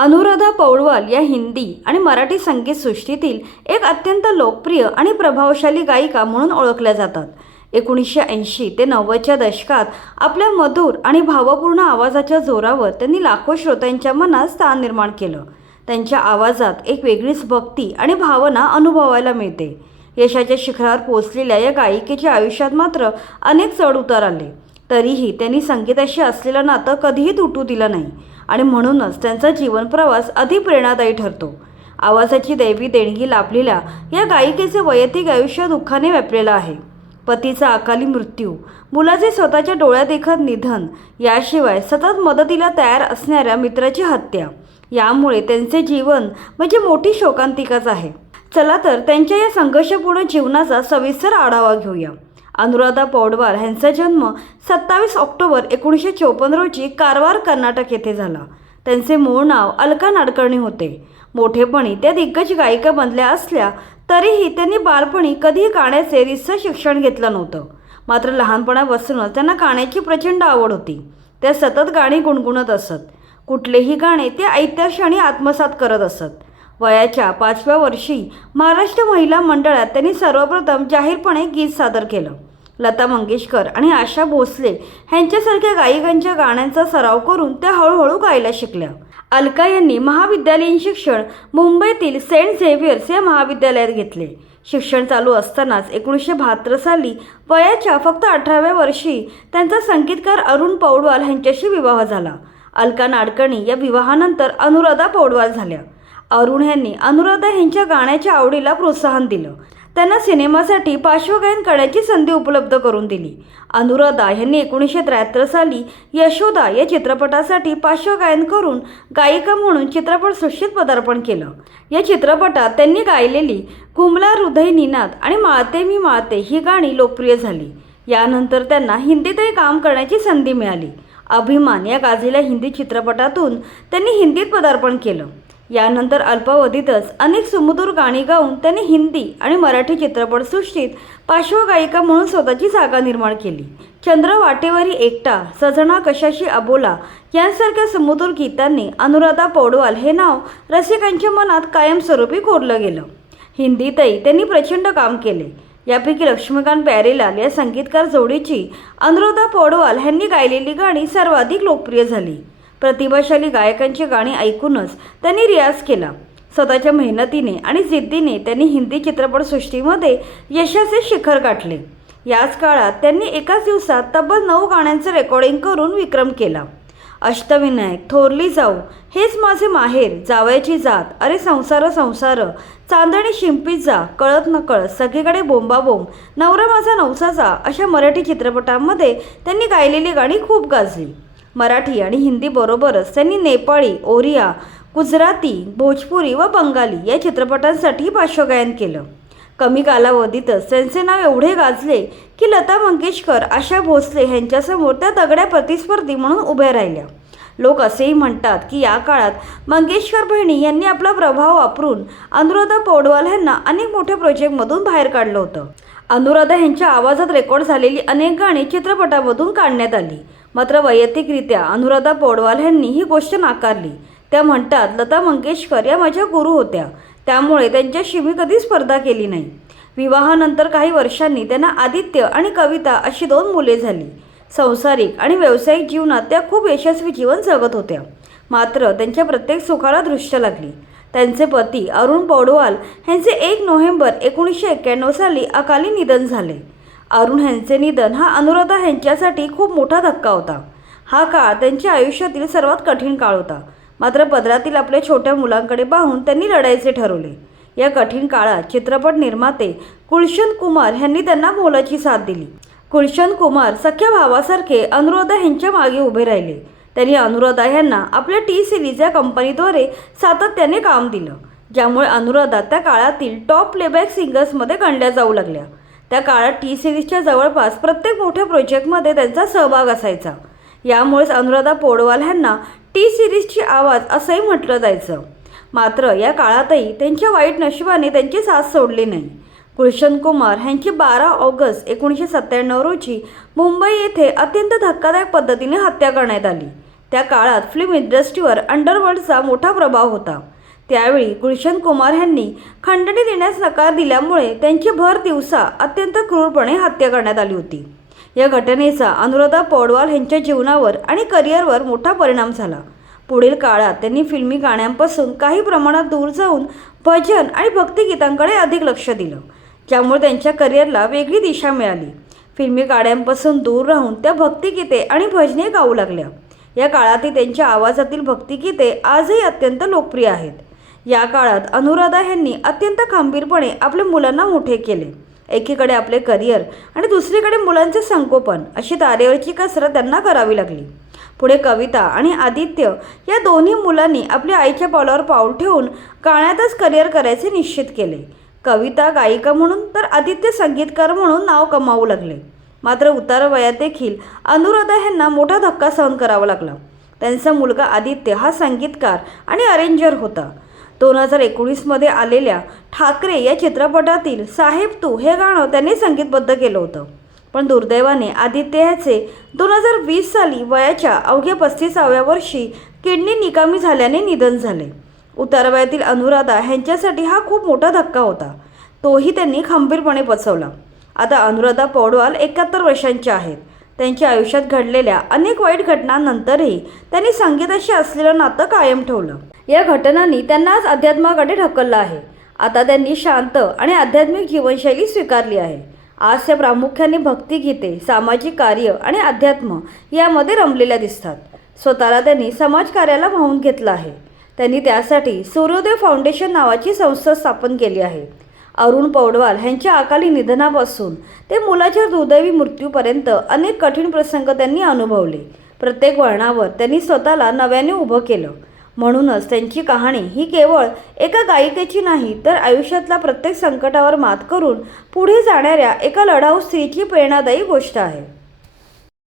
अनुराधा पौडवाल या हिंदी आणि मराठी संगीत सृष्टीतील एक अत्यंत लोकप्रिय आणि प्रभावशाली गायिका म्हणून ओळखल्या जातात. 1980 ते 90च्या दशकात आपल्या मधुर आणि भावपूर्ण आवाजाच्या जोरावर त्यांनी लाखो श्रोत्यांच्या मनात स्थान निर्माण केलं. त्यांच्या आवाजात एक वेगळीच भक्ती आणि भावना अनुभवायला मिळते. यशाच्या शिखरावर पोहोचलेल्या या गायिकेच्या आयुष्यात मात्र अनेक चढ-उतार आले. तरीही त्यांनी संगीताशी असलेलं नातं कधीही तुटू दिलं नाही आणि म्हणूनच त्यांचा जीवन प्रवास अधिक प्रेरणादायी ठरतो. आवाजाची दैवी देणगी लाभलेल्या या गायिकेचे वैयक्तिक आयुष्य दुःखाने व्यापलेलं आहे. पतीचा अकाली मृत्यू, मुलाचे स्वतःच्या डोळ्यादेखत निधन, याशिवाय सतत मदतीला तयार असणाऱ्या मित्राची हत्या, यामुळे त्यांचे जीवन म्हणजे मोठी शोकांतिकाच आहे. चला तर त्यांच्या या संघर्षपूर्ण जीवनाचा सविस्तर आढावा घेऊया. अनुराधा पौडवाल यांचा जन्म 27 ऑक्टोबर 1954 रोजी कारवार, कर्नाटक येथे झाला. त्यांचे मूळ नाव अलका नाडकर्णी होते. मोठेपणी त्या दिग्गज गायिका बनल्या असल्या तरीही त्यांनी बालपणी कधीही गाण्याचे रीतसर शिक्षण घेतलं नव्हतं. मात्र लहानपणापासूनच त्यांना गाण्याची प्रचंड आवड होती. त्या सतत गाणी गुणगुणत असत. कुठलेही गाणे ते ऐत्या क्षणी आत्मसात करत असत. वयाच्या 5व्या वर्षी महाराष्ट्र महिला मंडळात त्यांनी सर्वप्रथम जाहीरपणे गीत सादर केलं. लता मंगेशकर आणि आशा भोसले यांच्यासारख्या गायिकांच्या गाण्यांचा सराव करून त्या हळूहळू गायला शिकल्या. अलका यांनी महाविद्यालयीन शिक्षण मुंबईतील सेंट झेवियर्स या महाविद्यालयात घेतले. शिक्षण चालू असतानाच 1972 साली वयाच्या फक्त 18व्या वर्षी त्यांचा संगीतकार अरुण पौडवाल यांच्याशी विवाह झाला. अलका नाडकर्णी या विवाहानंतर अनुराधा पौडवाल झाल्या. अरुण यांनी अनुराधा यांच्या गाण्याच्या आवडीला प्रोत्साहन दिलं. त्यांना सिनेमासाठी पार्श्वगायन करण्याची संधी उपलब्ध करून दिली. अनुराधा यांनी 1973 साली यशोदा या चित्रपटासाठी पार्श्वगायन करून गायिका म्हणून चित्रपटसृष्टीत पदार्पण केलं. या चित्रपटात त्यांनी गायलेली घुमला हृदय निनाद आणि माळते मी माळते ही गाणी लोकप्रिय झाली. यानंतर त्यांना हिंदीतही काम करण्याची संधी मिळाली. अभिमान या गाजलेल्या हिंदी चित्रपटातून त्यांनी हिंदीत पदार्पण केलं. यानंतर अल्पावधीतच अनेक सुमधुर गाणी गाऊन त्यांनी हिंदी आणि मराठी चित्रपटसृष्टीत पार्श्वगायिका म्हणून स्वतःची जागा निर्माण केली. चंद्र वाटेवरी एकटा, सजना कशाशी अबोला यांसारख्या सुमधुर गीतांनी अनुराधा पौडवाल हे नाव रसिकांच्या मनात कायमस्वरूपी कोरलं गेलं. हिंदीतही त्यांनी प्रचंड काम केले. यापैकी लक्ष्मीकांत प्यारेलाल या संगीतकार जोडीची अनुराधा पौडवाल यांनी गायलेली गाणी सर्वाधिक लोकप्रिय झाली. प्रतिभाशाली गायकांची गाणी ऐकूनच त्यांनी रियाज केला. स्वतःच्या मेहनतीने आणि जिद्दीने त्यांनी हिंदी चित्रपटसृष्टीमध्ये यशाचे शिखर गाठले. याच काळात त्यांनी एकाच दिवसात तब्बल 9 गाण्यांचे रेकॉर्डिंग करून विक्रम केला. अष्टविनायक, थोरली जाऊ, हेच माझे माहेर, जावयाची जात, अरे संसार संसार, चांदणी शिंपीत जा, कळत नकळत, सगळीकडे बोंबाबोंब, नवरा माझा नवसाचा अशा मराठी चित्रपटांमध्ये त्यांनी गायलेली गाणी खूप गाजली. मराठी आणि हिंदीबरोबरच त्यांनी नेपाळी, ओरिया, गुजराती, भोजपुरी व बंगाली या चित्रपटांसाठी पार्श्वगायन केलं. कमी कालावधीतच त्यांचे नाव एवढे गाजले की लता मंगेशकर, आशा भोसले यांच्यासमोर त्या तगड्या प्रतिस्पर्धी म्हणून उभ्या राहिल्या. लोक असेही म्हणतात की या काळात मंगेशकर बहिणी यांनी आपला प्रभाव वापरून अनुराधा पौडवाल यांना अनेक मोठ्या प्रोजेक्टमधून बाहेर काढलं होतं. अनुराधा यांच्या आवाजात रेकॉर्ड झालेली अनेक गाणी चित्रपटामधून काढण्यात आली. मात्र वैयक्तिकरित्या अनुराधा पौडवाल यांनी ही गोष्ट नाकारली. त्या म्हणतात, लता मंगेशकर या माझ्या गुरु होत्या, त्यामुळे त्यांच्याशी मी कधी स्पर्धा केली नाही. विवाहानंतर काही वर्षांनी त्यांना आदित्य आणि कविता अशी 2 मुले झाली. सांसारिक आणि व्यावसायिक जीवनात त्या खूप यशस्वी जीवन जगत होत्या. मात्र त्यांच्या प्रत्येक सुखाला दृष्टी लागली. त्यांचे पती अरुण पौडवाल यांचे 1 नोव्हेंबर 1991 साली अकाली निधन झाले. अरुण यांचे निधन हा अनुराधा यांच्यासाठी खूप मोठा धक्का होता. हा काळ त्यांच्या आयुष्यातील सर्वात कठीण काळ होता. मात्र पदरातील आपल्या छोट्या मुलांकडे पाहून त्यांनी लढायचे ठरवले. या कठीण काळात चित्रपट निर्माते गुलशन कुमार यांनी त्यांना मोलाची साथ दिली. गुलशन कुमार सख्या भावासारखे अनुराधा यांच्या मागे उभे राहिले. त्यांनी अनुराधा यांना आपल्या टी सिरीज या कंपनीद्वारे सातत्याने काम दिलं, ज्यामुळे अनुराधा त्या काळातील टॉप प्लेबॅक सिंगर्समध्ये गणल्या जाऊ लागल्या. त्या काळात टी सिरीजच्या जवळपास प्रत्येक मोठ्या प्रोजेक्टमध्ये त्यांचा सहभाग असायचा. यामुळेच अनुराधा पौडवाल यांना टी सिरीजची आवाज असंही म्हटलं जायचं. मात्र या काळातही त्यांच्या वाईट नशिबाने त्यांची साथ सोडली नाही. गुलशन कुमार यांची 12 ऑगस्ट 1997 रोजी मुंबई येथे अत्यंत धक्कादायक पद्धतीने हत्या करण्यात आली. त्या काळात फिल्म इंडस्ट्रीवर अंडरवर्ल्डचा मोठा प्रभाव होता. त्यावेळी गुलशन कुमार यांनी खंडणी देण्यास नकार दिल्यामुळे त्यांची भर दिवसा अत्यंत क्रूरपणे हत्या करण्यात आली होती. या घटनेचा अनुराधा पौडवाल यांच्या जीवनावर आणि करिअरवर मोठा परिणाम झाला. पुढील काळात त्यांनी फिल्मी गाण्यांपासून काही प्रमाणात दूर जाऊन भजन आणि भक्तिगीतांकडे अधिक लक्ष दिलं, ज्यामुळे त्यांच्या करिअरला वेगळी दिशा मिळाली. फिल्मी गाण्यांपासून दूर राहून त्या भक्तिगीते आणि भजने गाऊ लागल्या. या काळातही त्यांच्या आवाजातील भक्तिगीते आजही अत्यंत लोकप्रिय आहेत. या काळात अनुराधा यांनी अत्यंत खंबीरपणे आपल्या मुलांना मोठे केले. एकीकडे आपले करिअर आणि दुसरीकडे मुलांचे संगोपन अशी तारेवरची कसरत त्यांना करावी लागली. पुढे कविता आणि आदित्य या दोन्ही मुलांनी आपल्या आईच्या पावलावर पाऊल ठेवून गाण्यातच करिअर करायचे निश्चित केले. कविता गायिका म्हणून तर आदित्य संगीतकार म्हणून नाव कमावू लागले. मात्र उतार वयात देखील अनुराधा यांना मोठा धक्का सहन करावा लागला. त्यांचा मुलगा आदित्य हा संगीतकार आणि अरेंजर होता. 2019मध्ये आलेल्या ठाकरे या चित्रपटातील साहेब तू हे गाणं त्यांनी संगीतबद्ध केलं होतं. पण दुर्दैवाने आदित्य ह्याचे 2020 साली वयाच्या अवघ्या 35व्या वर्षी किडनी निकामी झाल्याने निधन झाले. उतारवयातील अनुराधा ह्यांच्यासाठी हा खूप मोठा धक्का होता. तोही त्यांनी खंबीरपणे पचवला. आता अनुराधा पौडवाल 71 वर्षांच्या आहेत. त्यांच्या आयुष्यात घडलेल्या अनेक वाईट घटनांनंतरही त्यांनी संगीताशी असलेलं नातं कायम ठेवलं. या घटनांनी त्यांना आज अध्यात्माकडे ढकललं आहे. आता त्यांनी शांत आणि आध्यात्मिक जीवनशैली स्वीकारली आहे. आज त्या प्रामुख्याने भक्तिगीते, सामाजिक कार्य आणि अध्यात्म यामध्ये रमलेल्या दिसतात. स्वतःला त्यांनी समाजकार्याला वाहून घेतलं आहे. त्यांनी त्यासाठी सूर्योदय फाउंडेशन नावाची संस्था स्थापन केली आहे. अरुण पौडवाल यांच्या अकाली निधनापासून ते मुलाच्या दुर्दैवी मृत्यूपर्यंत अनेक कठीण प्रसंग त्यांनी अनुभवले. प्रत्येक वळणावर त्यांनी स्वतःला नव्याने उभं केलं. म्हणूनच त्यांची कहाणी ही केवळ एका गायिकेची नाही, तर आयुष्यातल्या प्रत्येक संकटावर मात करून पुढे जाणाऱ्या एका लढाऊ स्त्रीची प्रेरणादायी गोष्ट आहे.